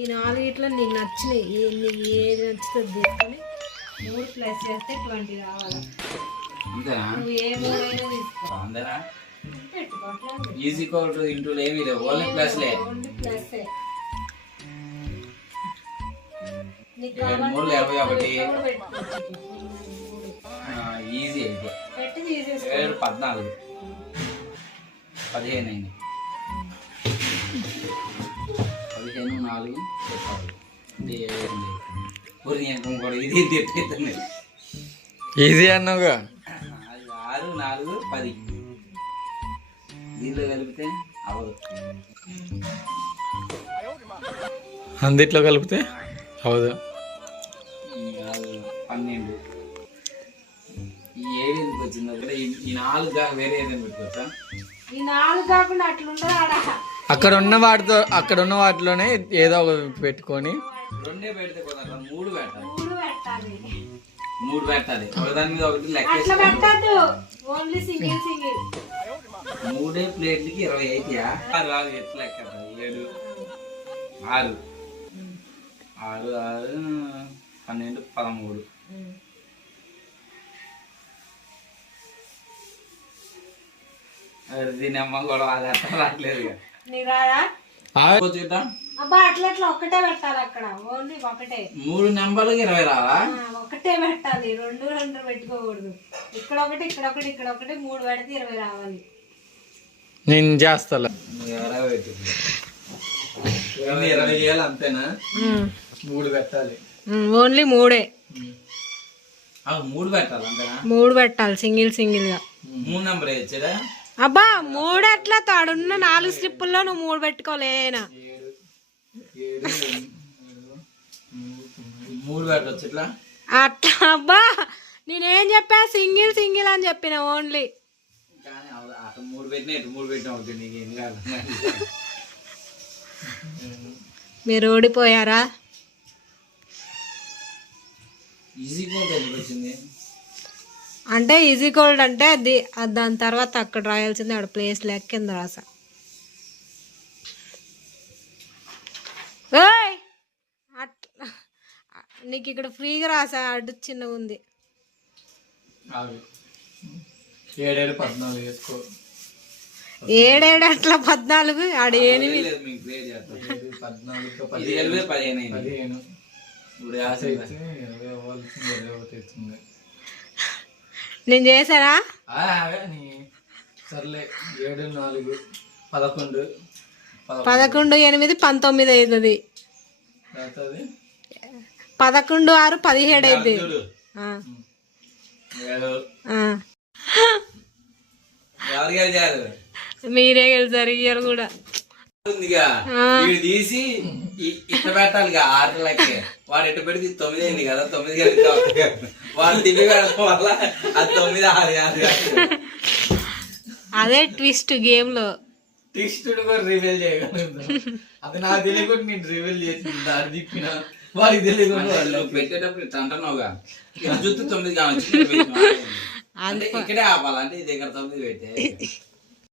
ఈ 4 ఇట్లా నీకు నచ్చినాయి, నీకు ఏది నచ్చుతుంది తీసుకొని 3 ప్లస్ చేస్తే 20 రావాలి. నువ్వు ఏ 3 అయినా తీసుకో. ఈజీ కోడ్ ఇంటూ ఏమి లేవు, ఓన్లీ ప్లస్లే. మూడు 21 ఈజీ అయితే 7 14 15 అయింది. 15 4 ఇది తెప్పిస్తుంది. ఈజీ అన్నావుగా. 6 4 10 దీంట్లో కలిపితే అవదు. అందిట్లో కలిపితే అవదు. 12 ఈ 7 ఎందుకు వచ్చింది అక్కడ? ఈ 4 కాక వేరే ఏదైనా పెట్టుకోవచ్చా? ఈ 4 కాకుండా అట్లుండదు ఆడ. అక్కడ ఉన్న వాటిలోనే ఏదో ఒక పెట్టుకొని 2 పెడితే కుదరదు, 3 పెట్టాలి. 3 పెట్టాలి. 3 పెట్టాలి. ఒకదాని మీద ఒకటి లెక్క అట్లా పెట్టద్దు, ఓన్లీ సింగిల్. 3 ప్లేట్లకి 20 అయితేయా? రాదు, ఎట్లా లెక్క? 7 6 6 6 12 13 దీని అమ్మ కూడా అది అట్లా రావట్లేదు. అబ్బా అట్లా ఒకటే పెట్టాలి అక్కడ, ఓన్లీ ఒకటే. 3 నెంబర్లకి 20 రావా? ఒకటే పెట్టాలి, 2 2 పెట్టుకోకూడదు. ఇక్కడ ఒకటి ఇక్కడ ఒకటి ఇక్కడ ఒకటి 3 పెడితే 20 రావాలి. నేను చేస్తా. 20 అంతేనా? 3 పెట్టాలి, ఓన్లీ 3 3 పెట్టాలి అంతేనా? 3 పెట్టాలి సింగిల్ గా. 3 నెంబర్ వేయచ్చారా? అబ్బా 3 ఎట్లా? తాడున్న 4 స్లిప్పుల్లో నువ్వు 3 పెట్టుకోలేనా? 3 పెట్టచ్చు ఇట్లా అట్లా. అబ్బా నేనేం చెప్పా, సింగిల్ అని చెప్పిన ఓన్లీ. కానీ అటు 3 పెట్టినా ఇటు 3 పెట్టినా అవుతుంది. నీకు ఏం కాదు. మీరు ఓడిపోయారా? ఈజీ కోడ్ ఎందుకు వచ్చింది అంటే ఈజీ కోల్డ్ అంటే అది దాని తర్వాత అక్కడ రాయాల్సింది ఆడ ప్లేస్ లెక్క కింద రాసా. అట్లా నీకు ఇక్కడ ఫ్రీగా రాసా, అడ్డు చిన్నగా ఉంది. 7 14 వేసుకో. 7 అట్లా 14 ఆడ 8 నేను చేశానా? సర్లే 7 4 11 11 8 19 అవుతుంది. 11 6 17 అవుతుంది. మీరే గెలిచారు ఇయర్ కూడా. తీసి ఇట్ట పెట్టాలి 6 లెక్కే. వాడు ఎట్ట పెడితే 9 అయింది కదా, 9 కలిపి వాడు తిప్పి పెట్టడం వల్ల అది 9 6. అదే ట్విస్ట్ గేమ్ లో. ట్విస్ట్ కూడా రివీల్ చేయగలను. అది నాకు తెలియకుండా నేను రివీల్ చేసి దాన్ని తిప్పిన వాడికి తెలియకుండా పెట్టేటప్పుడు ఇట్లా అంటున్నావుగా, చూస్తే 9 కావచ్చు. అంటే ఇక్కడే ఆపాలంటే ఇది దగ్గర 9 పెట్టే